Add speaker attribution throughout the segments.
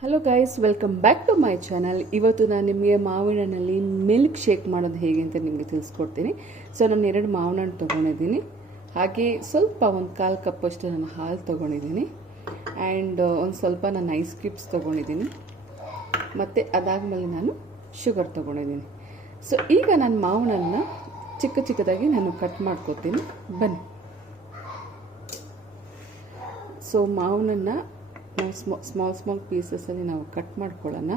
Speaker 1: Hello guys welcome back to my channel ಇವತ್ತು ನಾನು ನಿಮಗೆ ಮಾವಿನ ಹಣ್ಣಲ್ಲಿ ಮಿಲ್ಕ್ ಶೇಕ್ ಮಾಡೋದು ಹೇಗೆ ಅಂತ ನಿಮಗೆ ತಿಳಿಸ್ಕೊಡ್ತೀನಿ. ಸೊ ನಾನು ಎರಡು ಮಾವಿನ ಹಣ್ಣು ತೊಗೊಂಡಿದ್ದೀನಿ. ಹಾಗೆ ಸ್ವಲ್ಪ ಒಂದು ಕಾಲು ಕಪ್ಪಷ್ಟು ನಾನು ಹಾಲು ತೊಗೊಂಡಿದ್ದೀನಿ. ಆ್ಯಂಡ್ ಒಂದು ಸ್ವಲ್ಪ ನಾನು ಐಸ್ ಕ್ಯೂಬ್ಸ್ ತೊಗೊಂಡಿದ್ದೀನಿ. ಮತ್ತು ಅದಾದಮೇಲೆ ನಾನು ಶುಗರ್ ತೊಗೊಂಡಿದ್ದೀನಿ. ಸೊ ಈಗ ನಾನು ಮಾವಿನ ಹಣ್ಣನ್ನ ಚಿಕ್ಕ ಚಿಕ್ಕದಾಗಿ ನಾನು ಕಟ್ ಮಾಡ್ಕೊತೀನಿ. ಬನ್ನಿ. ಸೊ ಮಾವಿನನ್ನ ನಾವು ಸ್ಮಾ ಸ್ಮಾಲ್ ಸ್ಮಾಲ್ ಪೀಸಸಲ್ಲಿ ನಾವು ಕಟ್ ಮಾಡ್ಕೊಳ್ಳೋಣ.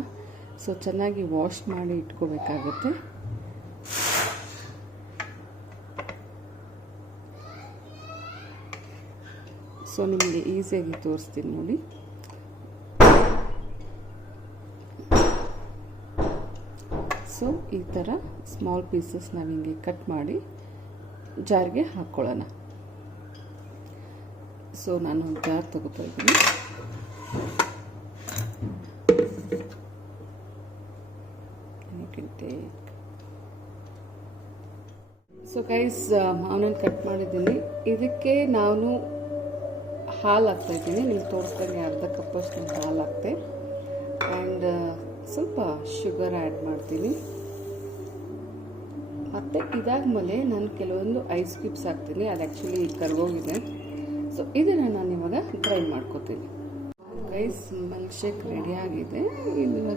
Speaker 1: ಸೊ ಚೆನ್ನಾಗಿ ವಾಶ್ ಮಾಡಿ ಇಟ್ಕೋಬೇಕಾಗುತ್ತೆ. ಸೊ ನಿಮಗೆ ಈಸಿಯಾಗಿ ತೋರಿಸ್ತೀನಿ ನೋಡಿ. ಸೊ ಈ ಥರ ಸ್ಮಾಲ್ ಪೀಸಸ್ ನಾವು ಹಿಂಗೆ ಕಟ್ ಮಾಡಿ ಜಾರ್ಗೆ ಹಾಕ್ಕೊಳ್ಳೋಣ. ಸೊ ನಾನು ಜಾರ್ ತಗೋತಾ ಇದ್ದೀನಿ. ಸೊ ಗೈಸ್ ಮಾವನನ್ನು ಕಟ್ ಮಾಡಿದ್ದೀನಿ. ಇದಕ್ಕೆ ನಾನು ಹಾಲು ಹಾಕ್ತಾ ಇದ್ದೀನಿ. ನಿಮ್ಗೆ ತೋರಿಸ್ದಂಗೆ ಅರ್ಧ ಕಪ್ಪಷ್ಟು ಹಾಲು ಹಾಕ್ತೆ. ಆ್ಯಂಡ್ ಸ್ವಲ್ಪ ಶುಗರ್ ಆ್ಯಡ್ ಮಾಡ್ತೀನಿ. ಮತ್ತು ಇದಾದಮೇಲೆ ನಾನು ಕೆಲವೊಂದು ಐಸ್ ಕ್ಯೂಬ್ಸ್ ಹಾಕ್ತೀನಿ. ಅದು ಆ್ಯಕ್ಚುಲಿ ಕರ್ಗೋಗಿದೆ. ಸೊ ಇದನ್ನು ನಾನು ಇವಾಗ ಟ್ರೈ ಮಾಡ್ಕೋತೀನಿ. ಗೈಸ್ ಮಿಲ್ಕ್ ಶೇಕ್ ರೆಡಿ ಆಗಿದೆ. ಒಂದು